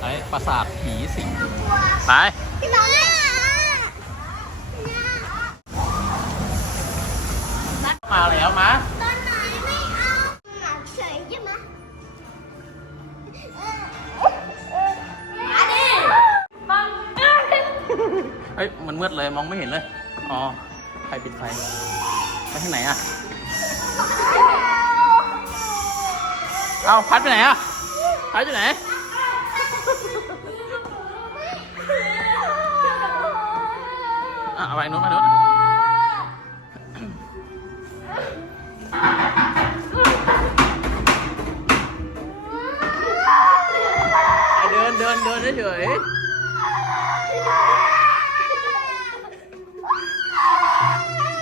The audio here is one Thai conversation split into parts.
ไอ้ปราสาทผีสิงไปพี่น้องเนี่ยมาแล้วมาตอนไหนไม่เอาหนักเฉยใช่ไหมมาดิบังเฮ้ย มันมืดเลย มองไม่เห็นเลย อ๋อ ใครปิดไฟไปทางไหนอะเอาพัดไปไหนอะพัดอยู่ไหน อะเอาไปนู้นมานู้นเดินเดินเดินเฉยๆ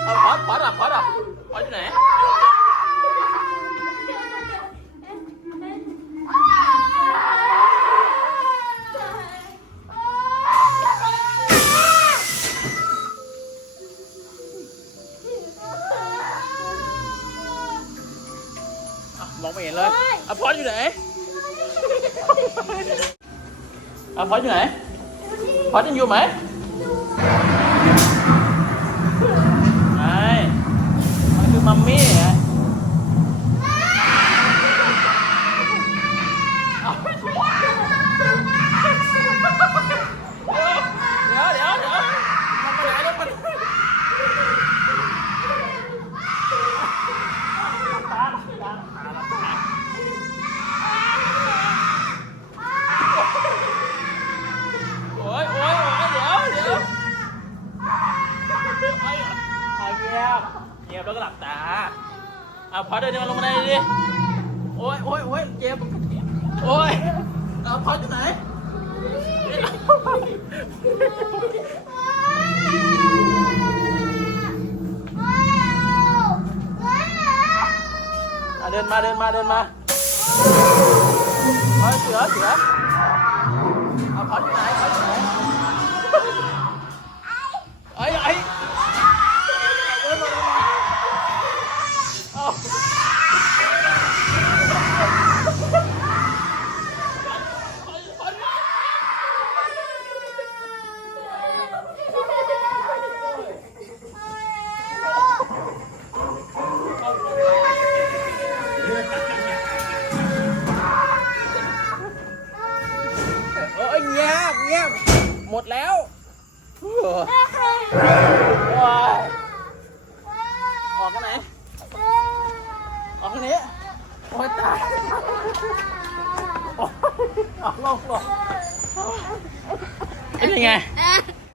เอาพัดพัดอะพัดอะพัดอยู่ไหน อะมองไม่เห็นเลยอะพอดอยู่ไหนอะพอดอยู่ไหนพอดยังอยู่ไหม ก็หลับตาเอาพอเดินมาลงมาได้ดิโอ้ยโอ้ยโอ้ยเจ็บโอ้ยเอาพออยู่ไหนเดินมาเดินมาเดินมาเฮ้ยเสือเสือเอาพอที่ไหนพอที่ไหน ยเงียบเงียบหมดแล้วโอ้ยว้ายออกกันไหนออกกันนี้โอ้ยตายโอ้ยออกลงลงเป็นยังไง